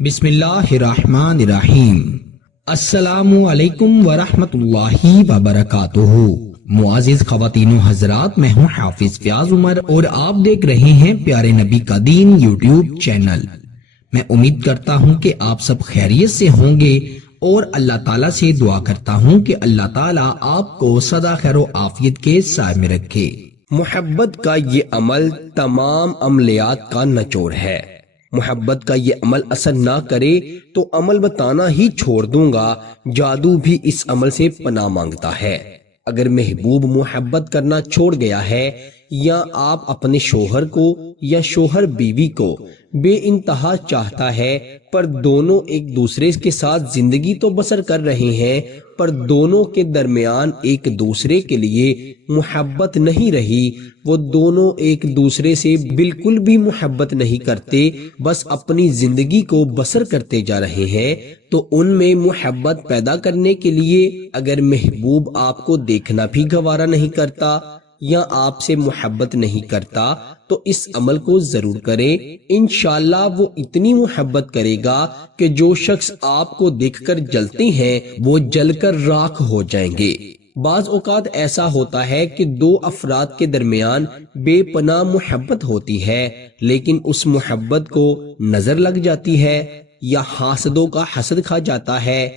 بسم اللہ الرحمن الرحیم۔ السلام علیکم ورحمۃ اللہ وبرکاتہ۔ معزز خواتین و حضرات، میں ہوں حافظ فیاض عمر اور آپ دیکھ رہے ہیں پیارے نبی کا دین یوٹیوب چینل۔ میں امید کرتا ہوں کہ آپ سب خیریت سے ہوں گے اور اللہ تعالیٰ سے دعا کرتا ہوں کہ اللہ تعالیٰ آپ کو سدا خیر و عافیت کے سائے میں رکھے۔ محبت کا یہ عمل تمام عملیات کا نچوڑ ہے۔ محبت کا یہ عمل اثر نہ کرے تو عمل بتانا ہی چھوڑ دوں گا، جادو بھی اس عمل سے پناہ مانگتا ہے۔ اگر محبوب محبت کرنا چھوڑ گیا ہے یا آپ اپنے شوہر کو یا شوہر بیوی کو بے انتہا چاہتا ہے پر دونوں ایک دوسرے کے ساتھ زندگی تو بسر کر رہے ہیں پر دونوں کے درمیان ایک دوسرے کے لیے محبت نہیں رہی، وہ دونوں ایک دوسرے سے بالکل بھی محبت نہیں کرتے، بس اپنی زندگی کو بسر کرتے جا رہے ہیں، تو ان میں محبت پیدا کرنے کے لیے اگر محبوب آپ کو دیکھنا بھی گوارا نہیں کرتا یا آپ سے محبت نہیں کرتا تو اس عمل کو ضرور کریں۔ انشاءاللہ وہ اتنی محبت کرے گا کہ جو شخص آپ کو دیکھ کر جلتے ہیں وہ جل کر راکھ ہو جائیں گے۔ بعض اوقات ایسا ہوتا ہے کہ دو افراد کے درمیان بے پناہ محبت ہوتی ہے، لیکن اس محبت کو نظر لگ جاتی ہے یا حاسدوں کا حسد کھا جاتا ہے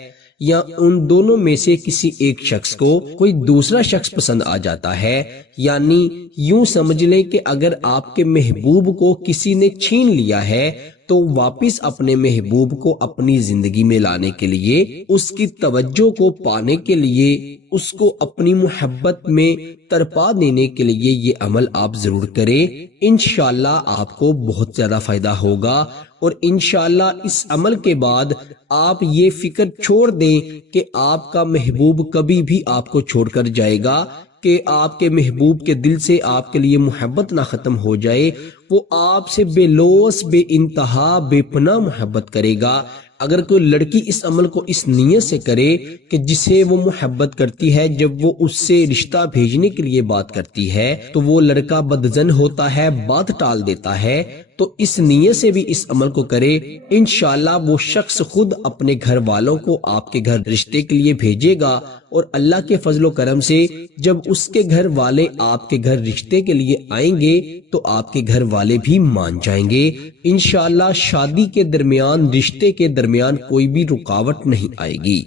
یا ان دونوں میں سے کسی ایک شخص کو کوئی دوسرا شخص پسند آ جاتا ہے، یعنی یوں سمجھ لیں کہ اگر آپ کے محبوب کو کسی نے چھین لیا ہے تو واپس اپنے محبوب کو اپنی زندگی میں لانے کے لیے، اس کی توجہ کو پانے کے لیے، اس کو اپنی محبت میں ترپا دینے کے لیے یہ عمل آپ ضرور کریں۔ انشاءاللہ آپ کو بہت زیادہ فائدہ ہوگا اور انشاءاللہ اس عمل کے بعد آپ یہ فکر چھوڑ دیں کہ آپ کا محبوب کبھی بھی آپ کو چھوڑ کر جائے گا، کہ آپ کے محبوب کے دل سے آپ کے لیے محبت نہ ختم ہو جائے، وہ آپ سے بے لوث بے انتہا بے پناہ محبت کرے گا۔ اگر کوئی لڑکی اس عمل کو اس نیت سے کرے کہ جسے وہ محبت کرتی ہے جب وہ اس سے رشتہ بھیجنے کے لیے بات کرتی ہے تو وہ لڑکا بدظن ہوتا ہے، بات ٹال دیتا ہے، تو اس نیت سے بھی اس عمل کو کرے، انشاءاللہ وہ شخص خود اپنے گھر والوں کو آپ کے گھر رشتے کے لیے بھیجے گا اور اللہ کے فضل و کرم سے جب اس کے گھر والے آپ کے گھر رشتے کے لیے آئیں گے تو آپ کے گھر والے بھی مان جائیں گے۔ انشاءاللہ شادی کے درمیان، رشتے کے درمیان کوئی بھی رکاوٹ نہیں آئے گی۔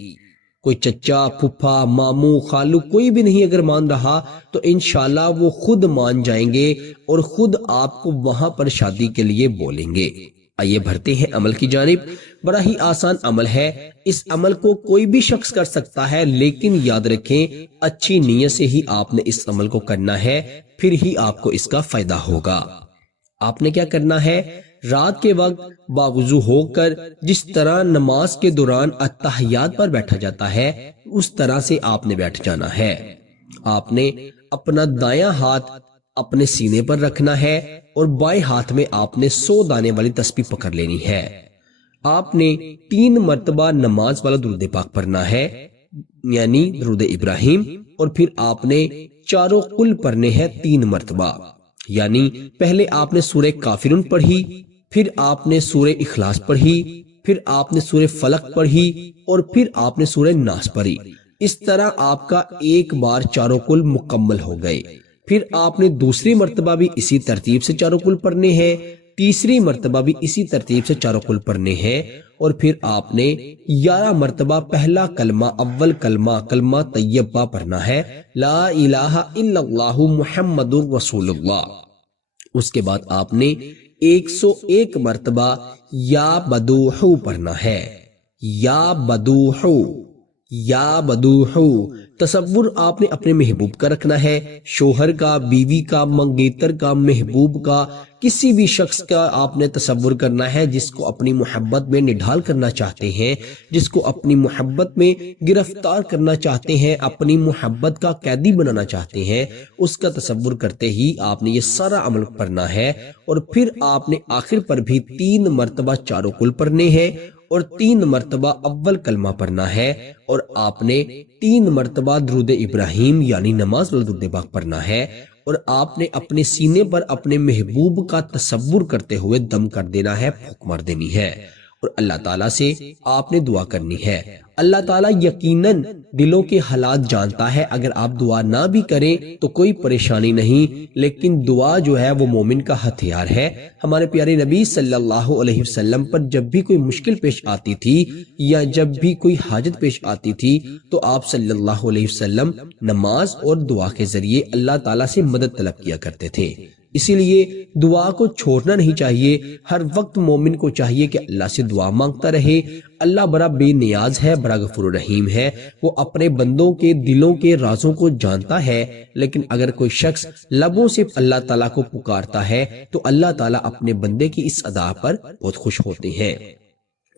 کوئی چچا، پھپھا، ماموں، خالو کوئی بھی نہیں اگر مان رہا تو انشاءاللہ وہ خود مان جائیں گے اور خود آپ کو وہاں پر شادی کے لیے بولیں گے۔ آئیے بڑھتے ہیں عمل کی جانب۔ بڑا ہی آسان عمل ہے، اس عمل کو کوئی بھی شخص کر سکتا ہے، لیکن یاد رکھیں اچھی نیت سے ہی آپ نے اس عمل کو کرنا ہے، پھر ہی آپ کو اس کا فائدہ ہوگا۔ آپ نے کیا کرنا ہے؟ رات کے وقت باوضو ہو کر جس طرح نماز کے دوران اتحیات پر بیٹھا جاتا ہے اس طرح سے آپ نے بیٹھ جانا ہے۔ آپ نے اپنا دایاں ہاتھ اپنے سینے پر رکھنا ہے اور بائیں ہاتھ میں آپ نے 100 دانے والی تسبیح پکڑ لینی ہے۔ آپ نے 3 مرتبہ نماز والا درود پاک پڑھنا ہے، یعنی درود ابراہیم، اور پھر آپ نے چاروں قل پڑھنے ہیں 3 مرتبہ، یعنی پہلے آپ نے سورہ کافرون پڑھی، پھر آپ نے سورہ اخلاص پڑھی، پھر آپ نے سورہ فلق پڑھی اور پھر آپ نے سورہ ناس پڑھی۔ اس طرح آپ کا ایک بار چاروں قل مکمل ہو گئے۔ پھر آپ نے دوسری مرتبہ بھی اسی ترتیب سے چاروں قل پڑھنے ہیں، تیسری مرتبہ بھی اسی ترتیب سے چاروں قل پڑھنے ہیں، اور پھر آپ نے 11 مرتبہ پہلا کلمہ، اول کلمہ، کلمہ طیبہ پڑھنا ہے، لا الہ الا اللہ محمد رسول اللہ۔ اس کے بعد آپ نے 101 مرتبہ یا بدوحو پڑھنا ہے، یا بدوحو، یا بدوحو۔ تصور آپ نے اپنے محبوب کا رکھنا ہے، شوہر کا، بیوی کا، منگیتر کا، محبوب کا، کسی بھی شخص کا آپ نے تصور کرنا ہے جس کو اپنی محبت میں نڈھال کرنا چاہتے ہیں، جس کو اپنی محبت میں گرفتار کرنا چاہتے ہیں، اپنی محبت کا قیدی بنانا چاہتے ہیں، اس کا تصور کرتے ہی آپ نے یہ سارا عمل پڑھنا ہے، اور پھر آپ نے آخر پر بھی 3 مرتبہ چاروں قل پڑھنے ہیں اور 3 مرتبہ اول کلمہ پڑھنا ہے، اور آپ نے 3 مرتبہ درود ابراہیم یعنی نماز والا درود پاک پڑھنا ہے، اور آپ نے اپنے سینے پر اپنے محبوب کا تصور کرتے ہوئے دم کر دینا ہے، پھونک مار دینی ہے، اور اللہ تعالیٰ سے آپ نے دعا کرنی ہے۔ اللہ تعالیٰ یقیناً دلوں کے حالات جانتا ہے، اگر آپ دعا نہ بھی کریں تو کوئی پریشانی نہیں، لیکن دعا جو ہے وہ مومن کا ہتھیار ہے۔ ہمارے پیارے نبی صلی اللہ علیہ وسلم پر جب بھی کوئی مشکل پیش آتی تھی یا جب بھی کوئی حاجت پیش آتی تھی تو آپ صلی اللہ علیہ وسلم نماز اور دعا کے ذریعے اللہ تعالیٰ سے مدد طلب کیا کرتے تھے۔ اسی لیے دعا کو چھوڑنا نہیں چاہیے، ہر وقت مومن کو چاہیے کہ اللہ سے دعا مانگتا رہے۔ اللہ بڑا بے نیاز ہے، بڑا غفور رحیم ہے، وہ اپنے بندوں کے دلوں کے رازوں کو جانتا ہے۔ لیکن اگر کوئی شخص لبوں سے اللہ تعالیٰ کو پکارتا ہے تو اللہ تعالیٰ اپنے بندے کی اس ادا پر بہت خوش ہوتے ہیں۔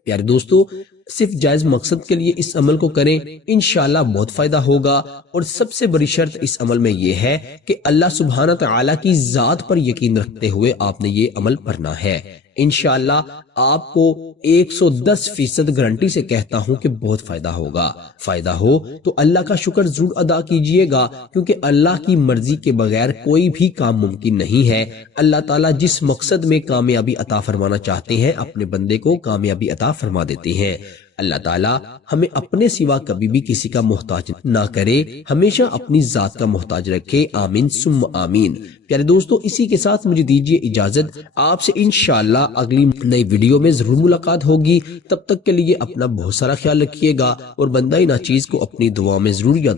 پیارے دوستو، صرف جائز مقصد کے لیے اس عمل کو کریں، انشاءاللہ بہت فائدہ ہوگا۔ اور سب سے بڑی شرط اس عمل میں یہ ہے کہ اللہ سبحانہ تعالیٰ کی ذات پر یقین رکھتے ہوئے آپ نے یہ عمل کرنا ہے۔ انشاءاللہ آپ کو 110% گارنٹی سے کہتا ہوں کہ بہت فائدہ ہوگا۔ فائدہ ہو تو اللہ کا شکر ضرور ادا کیجئے گا، کیونکہ اللہ کی مرضی کے بغیر کوئی بھی کام ممکن نہیں ہے۔ اللہ تعالیٰ جس مقصد میں کامیابی عطا فرمانا چاہتے ہیں اپنے بندے کو کامیابی عطا فرما دیتے ہیں۔ اللہ تعالیٰ ہمیں اپنے سوا کبھی بھی کسی کا محتاج نہ کرے، ہمیشہ اپنی ذات کا محتاج رکھے، آمین ثم آمین۔ پیارے دوستو، اسی کے ساتھ مجھے دیجیے اجازت، آپ سے انشاءاللہ اگلی نئی ویڈیو میں ضرور ملاقات ہوگی۔ تب تک کے لیے اپنا بہت سارا خیال رکھیے گا اور بندہ ناچیز کو اپنی دعا میں ضرور یاد